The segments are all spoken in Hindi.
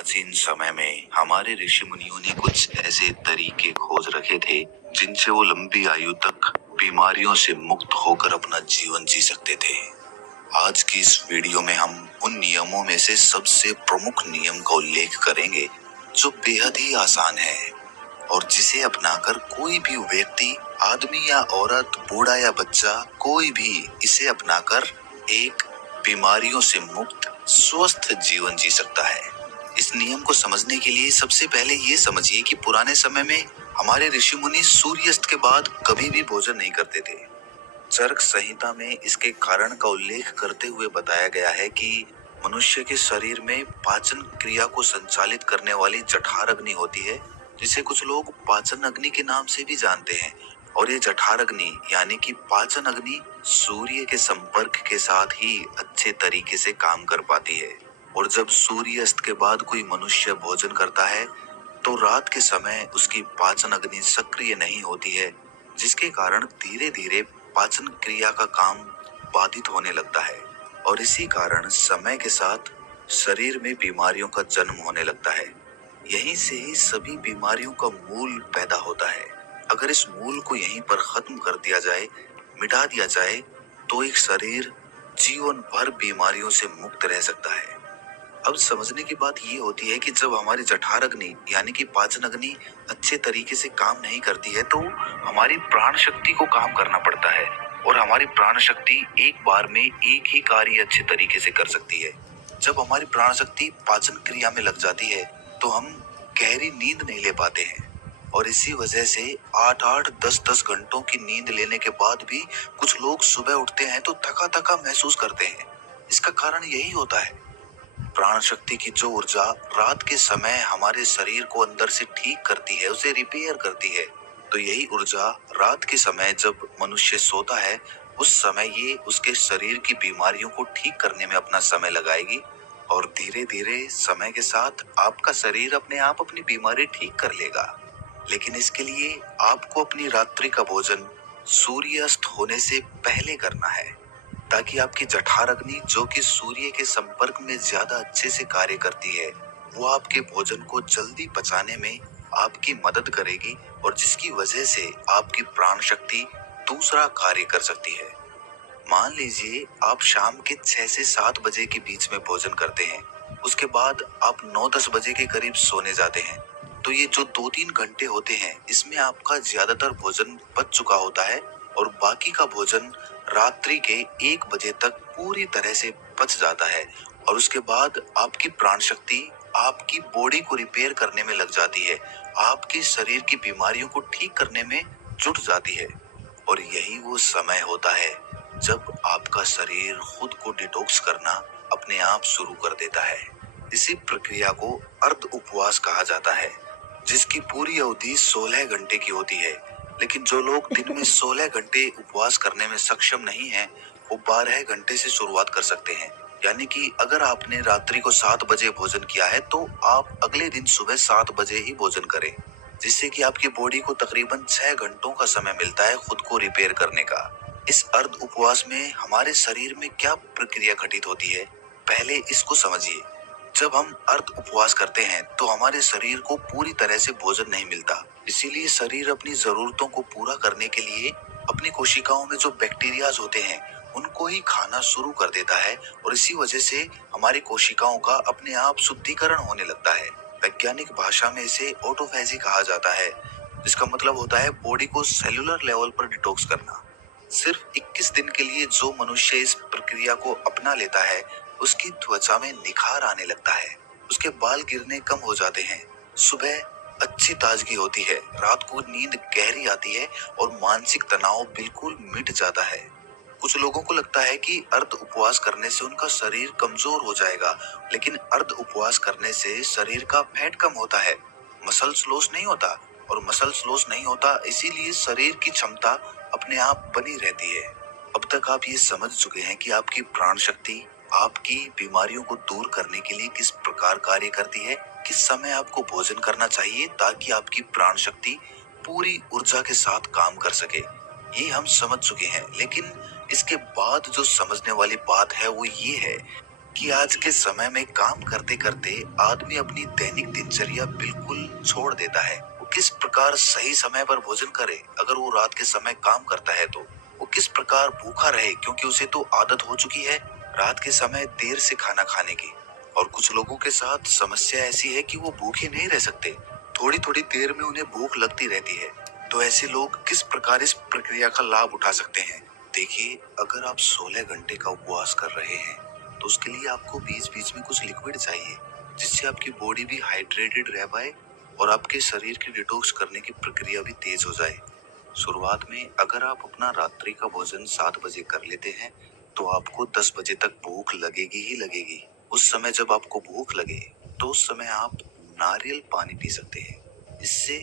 प्राचीन समय में हमारे ऋषि मुनियों ने कुछ ऐसे तरीके खोज रखे थे जिनसे वो लंबी आयु तक बीमारियों से मुक्त होकर अपना जीवन जी सकते थे। आज की इस वीडियो में हम उन नियमों में से सबसे प्रमुख नियम का उल्लेख करेंगे जो बेहद ही आसान है और जिसे अपनाकर कोई भी व्यक्ति, आदमी या औरत, बूढ़ा या बच्चा, कोई भी इसे अपनाकर एक बीमारियों से मुक्त स्वस्थ जीवन जी सकता है। इस नियम को समझने के लिए सबसे पहले ये समझिए कि पुराने समय में हमारे ऋषि मुनि सूर्यास्त के बाद कभी भी भोजन नहीं करते थे। चरक संहिता में इसके कारण का उल्लेख करते हुए बताया गया है कि मनुष्य के शरीर में पाचन क्रिया को संचालित करने वाली जठर अग्नि होती है, जिसे कुछ लोग पाचन अग्नि के नाम से भी जानते हैं। और ये जठर अग्नि यानी कि पाचन अग्नि सूर्य के संपर्क के साथ ही अच्छे तरीके से काम कर पाती है। और जब सूर्यास्त के बाद कोई मनुष्य भोजन करता है तो रात के समय उसकी पाचन अग्नि सक्रिय नहीं होती है, जिसके कारण धीरे धीरे पाचन क्रिया का काम बाधित होने लगता है। और इसी कारण समय के साथ शरीर में बीमारियों का जन्म होने लगता है। यहीं से ही सभी बीमारियों का मूल पैदा होता है। अगर इस मूल को यहीं पर खत्म कर दिया जाए, मिटा दिया जाए, तो एक शरीर जीवन भर बीमारियों से मुक्त रह सकता है। अब समझने की बात ये होती है कि जब हमारी जठर अग्नि यानी कि पाचन अग्नि अच्छे तरीके से काम नहीं करती है तो हमारी प्राण शक्ति को काम करना पड़ता है और हमारी प्राण शक्ति एक बार में एक ही कार्य अच्छे तरीके से कर सकती है। जब हमारी प्राण शक्ति पाचन क्रिया में लग जाती है तो हम गहरी नींद नहीं ले पाते हैं और इसी वजह से 8-8, 10-10 घंटों की नींद लेने के बाद भी कुछ लोग सुबह उठते हैं तो थका थका महसूस करते हैं। इसका कारण यही होता है, प्राण शक्ति की जो ऊर्जा रात के समय हमारे शरीर को अंदर से ठीक करती है, उसे रिपेयर करती है, तो यही ऊर्जा रात के समय जब मनुष्य सोता है उस समय ये उसके शरीर की बीमारियों को ठीक करने में अपना समय लगाएगी और धीरे धीरे समय के साथ आपका शरीर अपने आप अपनी बीमारी ठीक कर लेगा। लेकिन इसके लिए आपको अपनी रात्रि का भोजन सूर्यास्त होने से पहले करना है, ताकि आपकी जठर अग्नि जो कि सूर्य के संपर्क में ज्यादा अच्छे से कार्य करती है, वो आपके भोजन को जल्दी पचाने में आपकी मदद करेगी और जिसकी वजह से आपकी प्राण शक्ति दूसरा कार्य कर सकती है। मान लीजिए आप शाम के 6 से 7 बजे के बीच में भोजन करते हैं, उसके बाद आप 9-10 बजे के करीब सोने जाते हैं, तो ये जो 2-3 घंटे होते हैं इसमें आपका ज्यादातर भोजन पच चुका होता है और बाकी का भोजन रात्रि के 1 बजे तक पूरी तरह से पच जाता है और उसके बाद आपकी प्राण शक्ति आपकी बॉडी को रिपेयर करने में लग जाती है, आपके शरीर की बीमारियों को ठीक करने में जुट जाती है। और यही वो समय होता है जब आपका शरीर खुद को डिटॉक्स करना अपने आप शुरू कर देता है। इसी प्रक्रिया को अर्ध उपवास कहा जाता है, जिसकी पूरी अवधि 16 घंटे की होती है। लेकिन जो लोग दिन में 16 घंटे उपवास करने में सक्षम नहीं हैं, वो 12 घंटे से शुरुआत कर सकते हैं। यानी कि अगर आपने रात्रि को 7 बजे भोजन किया है तो आप अगले दिन सुबह 7 बजे ही भोजन करें, जिससे कि आपकी बॉडी को तकरीबन 6 घंटों का समय मिलता है खुद को रिपेयर करने का। इस अर्ध उपवास में हमारे शरीर में क्या प्रक्रिया घटित होती है, पहले इसको समझिए। जब हम अर्ध उपवास करते हैं तो हमारे शरीर को पूरी तरह से भोजन नहीं मिलता, इसीलिए शरीर अपनी जरूरतों को पूरा करने के लिए अपनी कोशिकाओं में जो बैक्टीरियाज होते हैं उनको ही खाना शुरू कर देता है और इसी वजह से हमारी कोशिकाओं का अपने आप शुद्धिकरण होने लगता है। वैज्ञानिक भाषा में इसे ऑटोफेजी कहा जाता है, जिसका मतलब होता है बॉडी को सेलुलर लेवल पर डिटॉक्स करना। सिर्फ 21 दिन के लिए जो मनुष्य इस प्रक्रिया को अपना लेता है उसकी त्वचा में निखार आने लगता है, उसके बाल गिरने कम हो जाते हैं, सुबह अच्छी ताजगी होती है, रात को नींद गहरी आती है और मानसिक तनाव बिल्कुल मिट जाता है। कुछ लोगों को लगता है कि अर्ध उपवास करने से उनका शरीर कमजोर हो जाएगा, लेकिन अर्ध उपवास करने से शरीर का फैट कम होता है, मसल्स लॉस नहीं होता और मसल्स लॉस नहीं होता इसीलिए शरीर की क्षमता अपने आप बनी रहती है। अब तक आप ये समझ चुके हैं कि आपकी प्राण शक्ति आपकी बीमारियों को दूर करने के लिए किस प्रकार कार्य करती है, किस समय आपको भोजन करना चाहिए ताकि आपकी प्राण शक्ति पूरी ऊर्जा के साथ काम कर सके, ये हम समझ चुके हैं। लेकिन इसके बाद जो समझने वाली बात है वो ये है कि आज के समय में काम करते करते आदमी अपनी दैनिक दिनचर्या बिल्कुल छोड़ देता है। वो किस प्रकार सही समय पर भोजन करे अगर वो रात के समय काम करता है तो वो किस प्रकार भूखा रहे क्योंकि उसे तो आदत हो चुकी है रात के समय देर से खाना खाने की। और कुछ लोगों के साथ समस्या ऐसी है कि वो भूखे नहीं रह सकते, थोड़ी थोड़ी देर में उन्हें भूख लगती रहती है। तो ऐसे लोग किस प्रकार इस प्रक्रिया का लाभ उठा सकते हैं? देखिए, अगर आप 16 घंटे का उपवास कर रहे हैं तो उसके लिए आपको बीच बीच में कुछ लिक्विड चाहिए जिससे आपकी बॉडी भी हाइड्रेटेड रह पाए और आपके शरीर की डिटॉक्स करने की प्रक्रिया भी तेज हो जाए। शुरुआत में अगर आप अपना रात्रि का भोजन 7 बजे कर लेते हैं तो आपको 10 बजे तक भूख लगेगी ही लगेगी। उस समय जब आपको भूख लगे तो उस समय आप नारियल पानी पी सकते हैं। इससे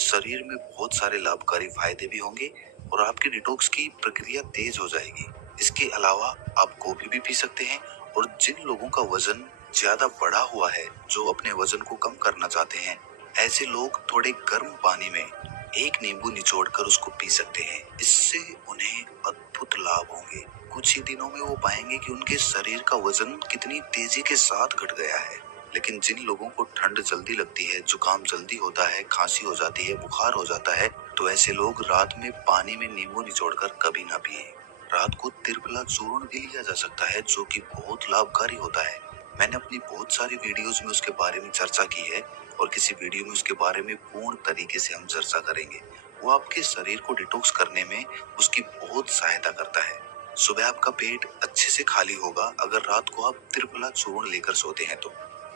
शरीर में बहुत सारे लाभकारी फायदे भी होंगे और आपकी डिटॉक्स की प्रक्रिया तेज हो जाएगी। इसके अलावा आप कॉफी भी पी सकते हैं और जिन लोगों का वजन ज्यादा बढ़ा हुआ है, जो अपने वजन को कम करना चाहते हैं, ऐसे लोग थोड़े गर्म पानी में एक नींबू निचोड़कर उसको पी सकते हैं। इससे उन्हें अद्भुत लाभ होंगे। कुछ ही दिनों में वो पाएंगे कि उनके शरीर का वजन कितनी तेजी के साथ घट गया है। लेकिन जिन लोगों को ठंड जल्दी लगती है, जुकाम जल्दी होता है, खांसी हो जाती है, बुखार हो जाता है, तो ऐसे लोग रात में पानी में नींबू निचोड़कर कभी ना पिए। रात को त्रिफला चूर्ण भी लिया जा सकता है जो कि बहुत लाभकारी होता है। मैंने अपनी बहुत सारी वीडियोज में उसके बारे में चर्चा की है और किसी वीडियो में उसके बारे में पूर्ण तरीके से हम चर्चा करेंगे। वो आपके शरीर को डिटॉक्स करने में उसकी बहुत सहायता करता है। सुबह आपका पेट अच्छे से खाली होगा अगर रात को आप त्रिफला चूर्ण लेकर सोते हैं तो।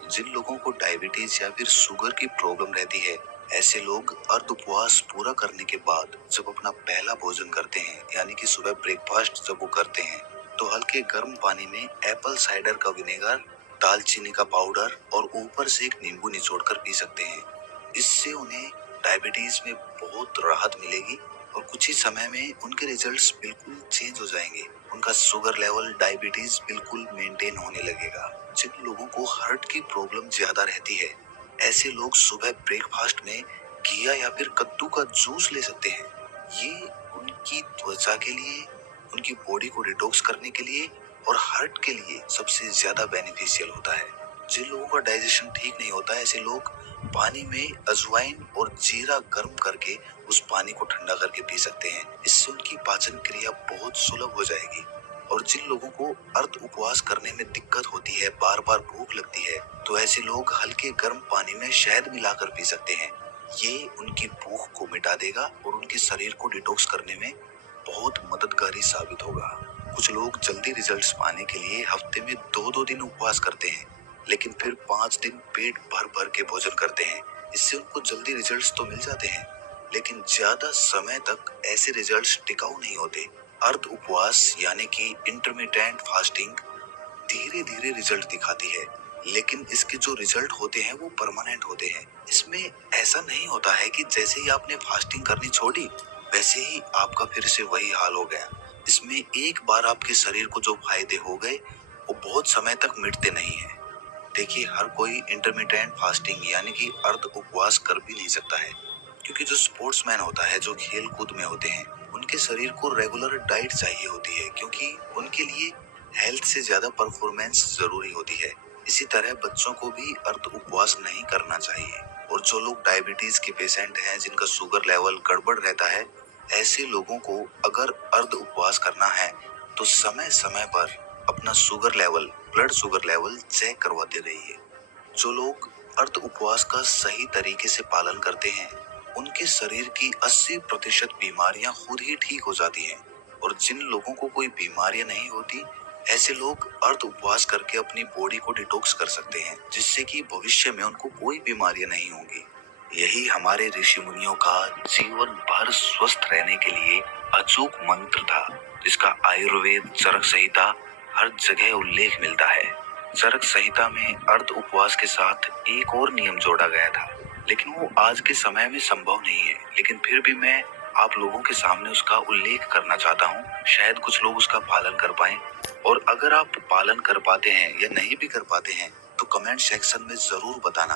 जिन लोगों को डायबिटीज या फिर शुगर की प्रॉब्लम रहती है, ऐसे लोग अर्ध उपवास पूरा करने के बाद जब अपना पहला भोजन करते हैं, यानी कि सुबह ब्रेकफास्ट जब वो करते हैं, तो हल्के गर्म पानी में एप्पल साइडर का विनेगर, दालचीनी का पाउडर और ऊपर से एक नींबू निचोड़कर पी सकते हैं। इससे उन्हें डायबिटीज में बहुत राहत मिलेगी और कुछ ही समय में उनके रिजल्ट्स बिल्कुल चेंज हो जाएंगे। उनका शुगर लेवल, डायबिटीज बिल्कुल मेंटेन होने लगेगा। जिन लोगों को हार्ट की प्रॉब्लम ज्यादा रहती है, ऐसे लोग सुबह ब्रेकफास्ट में घिया या फिर कद्दू का जूस ले सकते हैं। ये उनकी त्वचा के लिए, उनकी बॉडी को डिटॉक्स करने के लिए और हार्ट के लिए सबसे ज्यादा बेनिफिशियल होता है। जिन लोगों का डाइजेशन ठीक नहीं होता है, ऐसे लोग पानी में अजवाइन और जीरा गर्म करके उस पानी को ठंडा करके पी सकते हैं। इससे उनकी पाचन क्रिया बहुत सुलभ हो जाएगी। और जिन लोगों को अर्ध उपवास करने में दिक्कत होती है, बार बार भूख लगती है, तो ऐसे लोग हल्के गर्म पानी में शहद मिलाकर पी सकते हैं। ये उनकी भूख को मिटा देगा और उनके शरीर को डिटॉक्स करने में बहुत मददगारी साबित होगा। कुछ लोग जल्दी रिजल्ट्स पाने के लिए हफ्ते में 2-2 दिन उपवास करते हैं, लेकिन फिर 5 दिन पेट भर भर के भोजन करते हैं। इससे उनको जल्दी रिजल्ट्स तो मिल जाते हैं, लेकिन ज्यादा समय तक ऐसे रिजल्ट्स टिकाऊ नहीं होते। अर्ध उपवास यानी कि इंटरमिटेंट फास्टिंग धीरे धीरे रिजल्ट दिखाती है, लेकिन इसके जो रिजल्ट होते हैं वो परमानेंट होते हैं। इसमें ऐसा नहीं होता है कि जैसे ही आपने फास्टिंग करनी छोड़ी वैसे ही आपका फिर से वही हाल हो गया। इसमें एक बार आपके शरीर को जो फायदे हो गए वो बहुत समय तक मिटते नहीं है। देखिए, हर कोई इंटरमिटेंट फास्टिंग यानी कि अर्ध उपवास कर भी नहीं सकता है, क्योंकि जो स्पोर्ट्समैन होता है, जो खेल कूद में होते हैं, उनके शरीर को रेगुलर डाइट चाहिए होती है, क्योंकि उनके लिए हेल्थ से ज्यादा परफॉर्मेंस जरूरी होती है। इसी तरह बच्चों को भी अर्ध उपवास नहीं करना चाहिए। और जो लोग डायबिटीज के पेशेंट हैं, जिनका शुगर लेवल गड़बड़ रहता है, ऐसे लोगों को अगर अर्ध उपवास करना है तो समय समय पर अपना sugar level, blood sugar level check करवाते रहिए। जो लोग अर्ध उपवास का सही तरीके से पालन करते हैं, उनके शरीर की 80% बीमारियां खुद ही ठीक हो जाती हैं। और जिन लोगों को कोई बीमारियां नहीं होती, ऐसे लोग अर्ध उपवास करके अपनी बॉडी को डिटॉक्स कर सकते हैं, जिससे कि भविष्य में उनको कोई बीमारियां नहीं होंगी। यही हमारे ऋषि मुनियों का जीवन भर स्वस्थ रहने के लिए अचूक मंत्र था, जिसका आयुर्वेद चरक संहिता हर जगह उल्लेख मिलता है। चरक संहिता में अर्ध उपवास के साथ एक और नियम जोड़ा गया था, लेकिन वो आज के समय में संभव नहीं है। लेकिन फिर भी मैं आप लोगों के सामने उसका उल्लेख करना चाहता हूँ, शायद कुछ लोग उसका पालन कर पाएं। और अगर आप पालन कर पाते हैं या नहीं भी कर पाते हैं तो कमेंट सेक्शन में जरूर बताना।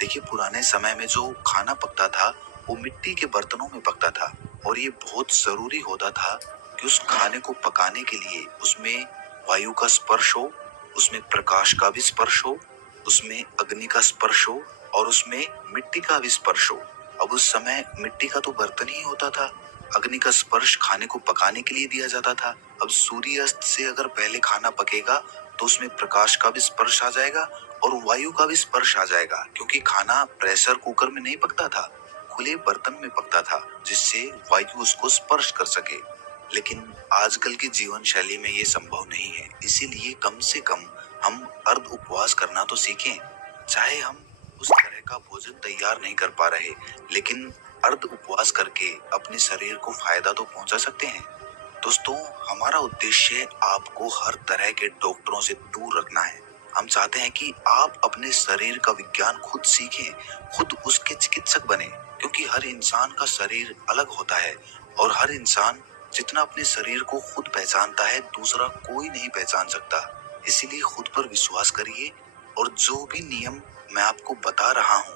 देखिए, पुराने समय में जो खाना पकता था वो मिट्टी के बर्तनों में पकता था, और ये बहुत जरूरी होता था कि उस खाने को पकाने के लिए उसमें वायु का स्पर्श हो उसमें प्रकाश का भी स्पर्श हो, उसमें अग्नि का स्पर्श हो और उसमें मिट्टी का भी स्पर्श हो। अब उस समय मिट्टी का तो बर्तन ही होता था, अग्नि का स्पर्श खाने को पकाने के लिए दिया जाता था। अब सूर्यास्त से अगर पहले खाना पकेगा तो उसमें प्रकाश का भी स्पर्श आ जाएगा और वायु का भी स्पर्श आ जाएगा, क्योंकि खाना प्रेशर कुकर में नहीं पकता था, खुले बर्तन में पकता था, जिससे वायु उसको स्पर्श कर सके। लेकिन आजकल की जीवन शैली में ये संभव नहीं है, इसीलिए कम से कम हम अर्ध उपवास करना तो सीखें। चाहे हम उस तरह का भोजन तैयार नहीं कर पा रहे, लेकिन अर्ध उपवास करके अपने शरीर को फायदा तो पहुंचा सकते हैं। दोस्तों, हमारा उद्देश्य आपको हर तरह के डॉक्टरों से दूर रखना है। हम चाहते हैं कि आप अपने शरीर का विज्ञान खुद सीखें, खुद उसके चिकित्सक बने, क्योंकि हर इंसान का शरीर अलग होता है और हर इंसान जितना अपने शरीर को खुद पहचानता है, दूसरा कोई नहीं पहचान सकता। इसीलिए खुद पर विश्वास करिए और जो भी नियम मैं आपको बता रहा हूँ,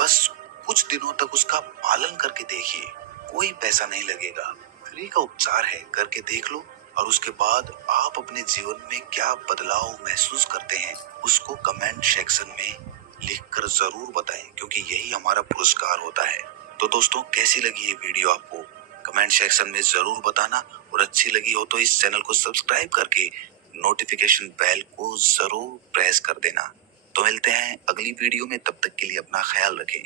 बस कुछ दिनों तक उसका पालन करके देखिए। कोई पैसा नहीं लगेगा, फ्री का उपचार है, करके देख लो और उसके बाद आप अपने जीवन में क्या बदलाव महसूस करते हैं उसको कमेंट सेक्शन में लिखकर जरूर बताएं, क्योंकि यही हमारा पुरस्कार होता है। तो दोस्तों, कैसी लगी ये वीडियो आपको कमेंट सेक्शन में जरूर बताना, और अच्छी लगी हो तो इस चैनल को सब्सक्राइब करके नोटिफिकेशन बेल को जरूर प्रेस कर देना। तो मिलते हैं अगली वीडियो में, तब तक के लिए अपना ख्याल रखें।